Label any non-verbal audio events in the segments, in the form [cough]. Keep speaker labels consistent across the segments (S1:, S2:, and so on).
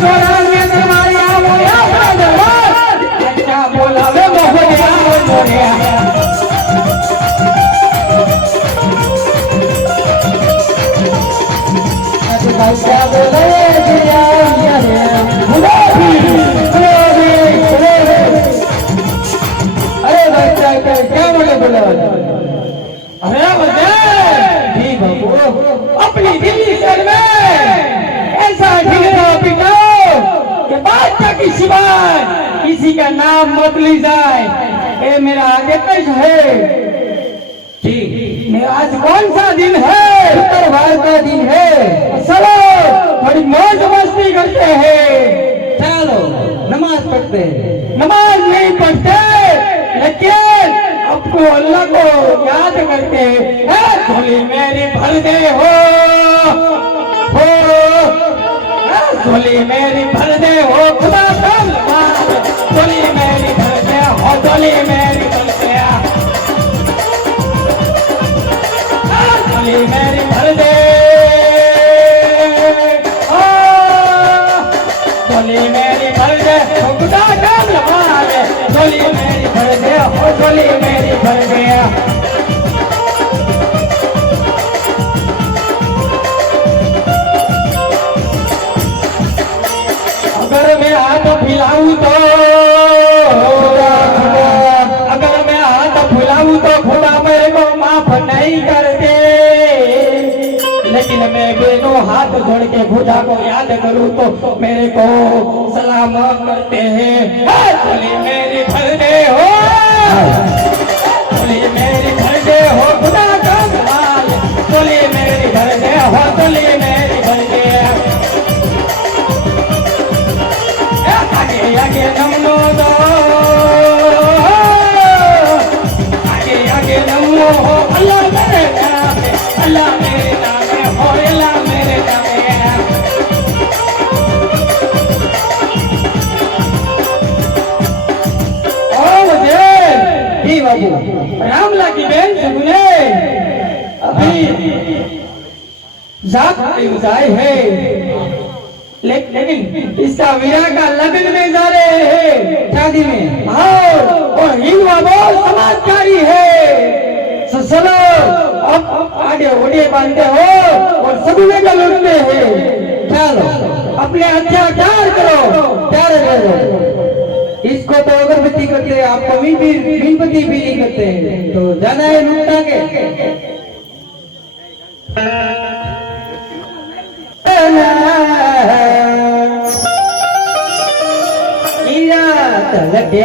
S1: પતિ किसी का नाम मत ली जाए। ये मेरा आदेश है। जी। आज कौन सा दिन है? शुक्रवार का दिन है। चलो बड़ी मौज मस्ती करते हैं। चलो नमाज़ पढ़ते हैं। नमाज़ नहीं पढ़ते लेकिन आपको अल्लाह को याद करते हैं। झोली मेरी भर दे हो। हो। झोली मेरी भर दे हो। खुदा हो झोली मेरी भर दे झोली मेरी भर दे आ, झोली मेरी भर दे हो खुदा कल मारे झोली मेरी भर दे हो झोली मेरी भर दे को याद करूँ तो मेरे को सलाम करते हैं। मेरे मेरी भर हो। जाए है। लेकिन इसका वीरा का लगन में जा रहे हैं। शादी में और और हिंदुआ बहुत समाजकारी है। सो चलो अब आगे ओडे बांधते हो और सभी में का लुटते हैं। चलो, अपने अत्याचार करो प्यार करो इसको तो अगरबत्ती करते हैं आपको भी भी मीनबत्ती भी नहीं करते हैं। तो जाना है लुटना के। ઈરા તલકે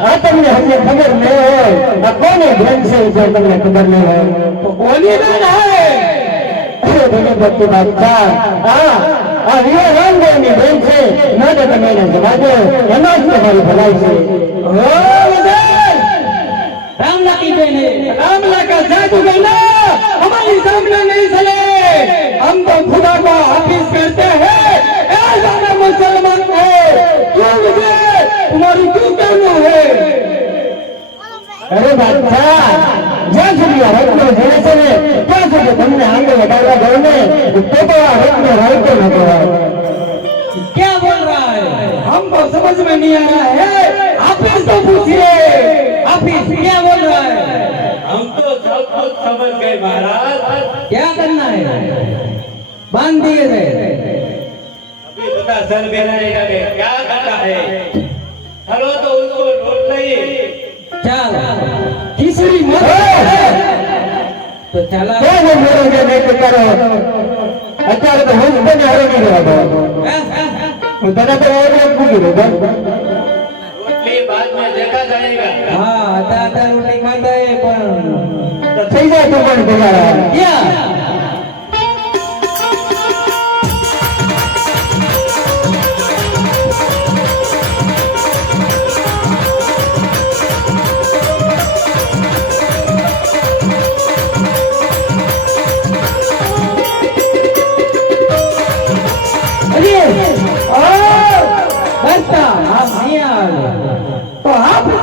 S1: આ તમને હજી ખબર ન હોય કોને ભ્રમ છે જો તમને ખબર ન હોય? તો બોલી ના નાય અરે ભગત ભક્તિ બાદશાહ હા આ રીઓ રામદેવની ભ્રમ છે. ન તો તમે એને જવાજો એનો જ તમારી ભલાઈ છે. રામલા કી બેને રામલા કા જાદુ બેના હમારી સામને નહીં ચલે. હમ તો ખુદા કો હાફિઝ કરતે હૈ. तुम्हारी क्यों कहना है અરે બાદશાહ જ્યાં સુધી આ રત્નો જડે છે ને ત્યાં સુધી તમને આગળ વધારવા દો ને તો તો આ રત્નો રાયતો ન કહેવાય क्या बोल रहा है हमको समझ में नहीं आ रहा है हाफिज तो पूछिए हाफिज क्या बोल रहा है
S2: हम तो सब कुछ समझ गए महाराज
S1: क्या करना है बांध दिए थे
S2: अभी बता सर बेराएगा ने क्या करना है चलो तो उसको लूट नहीं
S1: ચાલ तीसरी मत તો ચાલા કરો અત્યારે તો હું તને હરવી રહ્યો હું તને તો ઓર્ડર મૂકી રહ્યો
S2: रोटली बाद में देखा जाएगा
S1: હા હતા હતા રોટી ખાતા એ પણ થઈ જાય તો પણ પેલા ક્યાં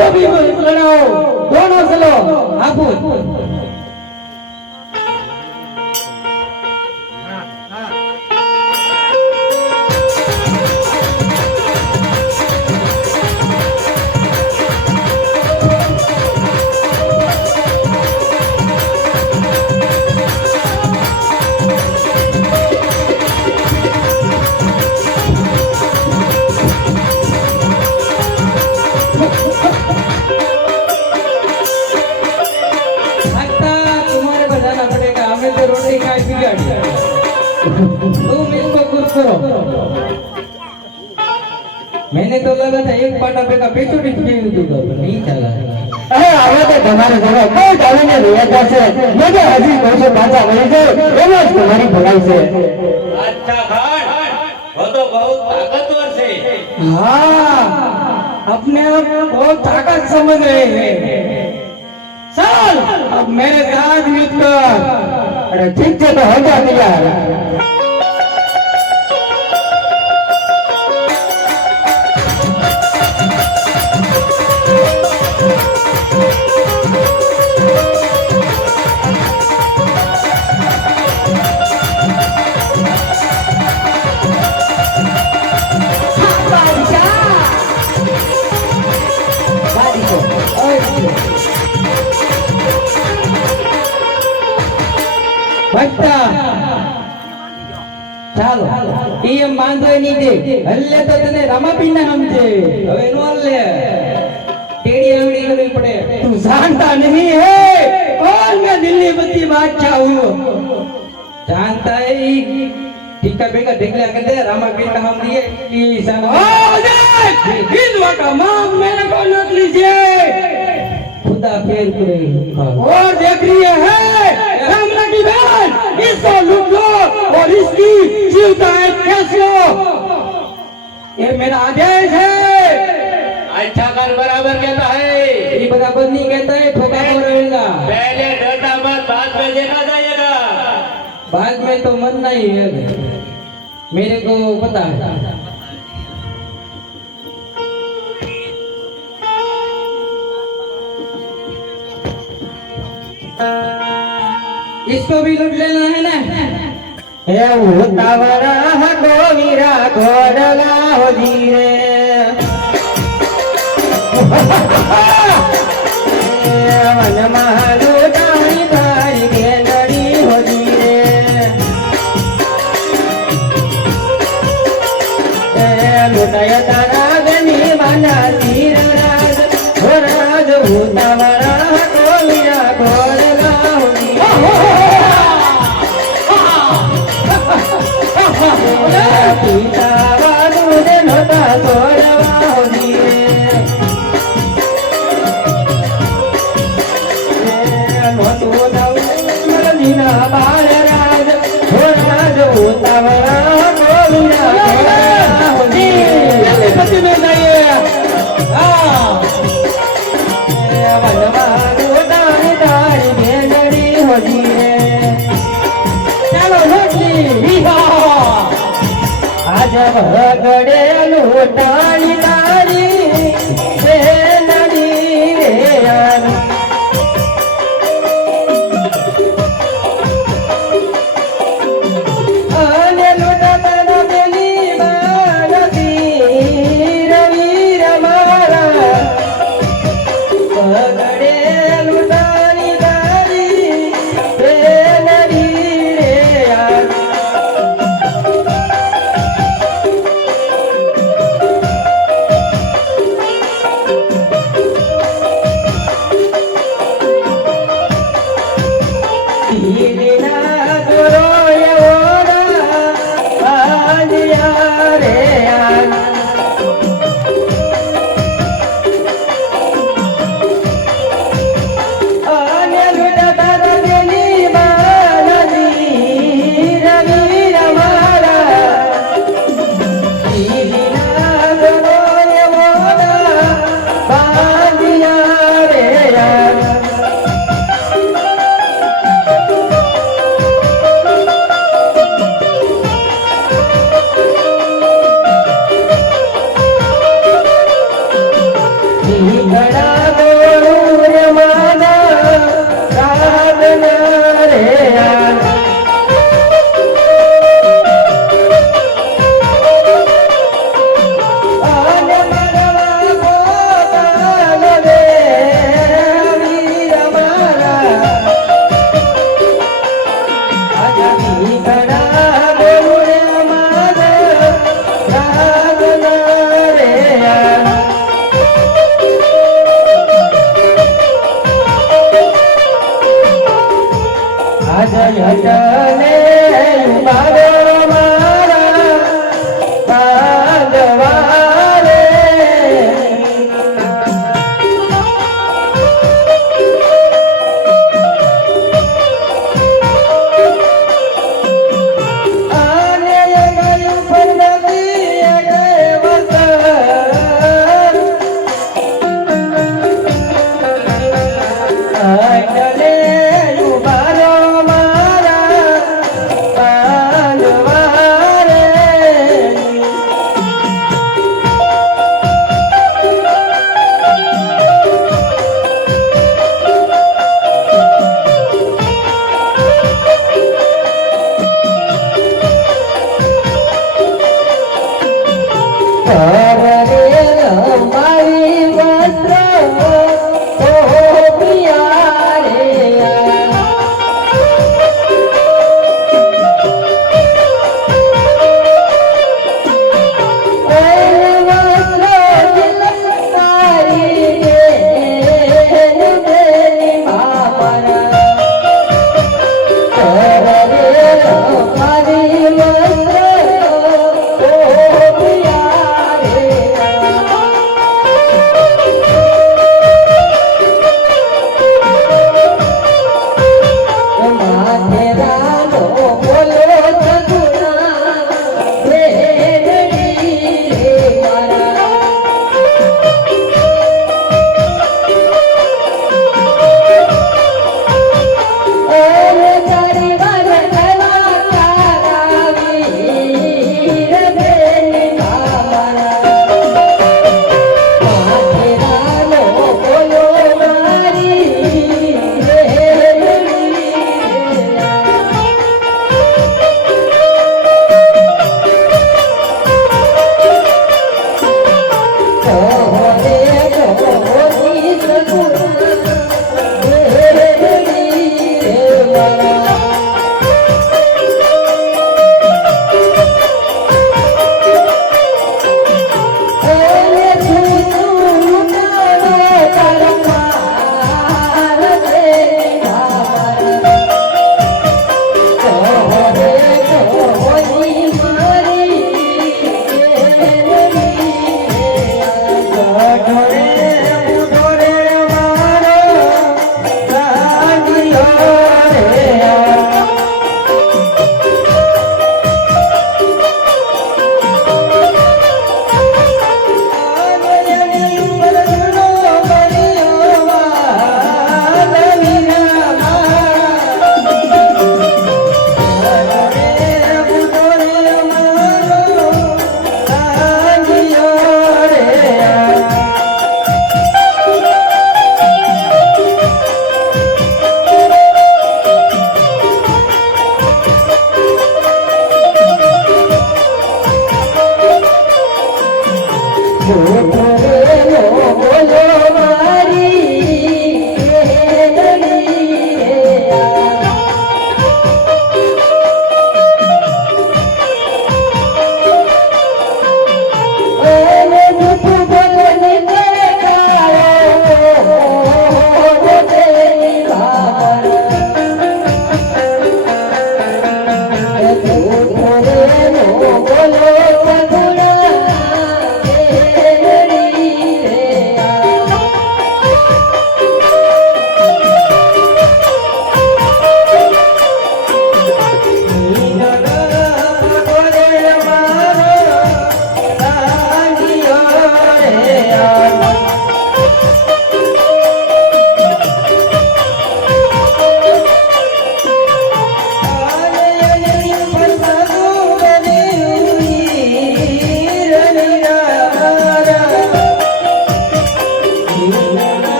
S1: નો હિકલણો કોણ હસલો આપું તમારે જરા કોઈ ડાળીને રહ્યા જશે મેં તો હજી કોઈ પાછા વળી જાય એમાં જ તમારી ભલાઈ છે
S2: अच्छा खान वो तो बहुत ताकतवर से
S1: हाँ अपने आप बहुत ताकत समझ रहे हैं चल अब मेरे साथ युद्ध कर अरे ठीक है तो हो जा तैयार વત્તા ચાલો એ એમ માંદો નહીં દે. હલ્લે તો તને રમાપી ના સમજે હવે નો હલ્લે ટેડી આંગળી કરવી પડે તું જાણતા નહીં હે? કોણ મે દિલ્હી બધી બાદશાહ હું જાણતા એ ટીકા બેકા ઢેકલા કર દે રામા પીર નામ દિયે ઈ સન ઓ દે હિન્દવા કા મામ મેરે કો નકલી છે. ખુદા પેર કરે. ઓ मेरा आदेश है।
S2: अच्छा कर बराबर कहता है।
S1: ये बराबर नहीं कहता है ठोका हो रहेगा।
S2: पहले डरता मत बाद में देखा जाएगा।
S1: बाद में तो मन नहीं है। मेरे को पता है। इसको भी लूट लेना है ना।
S3: હે ઉતાવળ ગોવીરા ગોડલા હોજી રે મન [laughs] મહાન રગડેલું ટાણી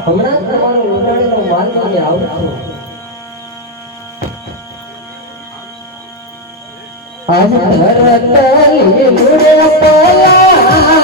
S3: હમણાં જ તમારો ઉડાડેલો માલ લઈને આવું અમર આજ ભરત લીલુડે પલાણ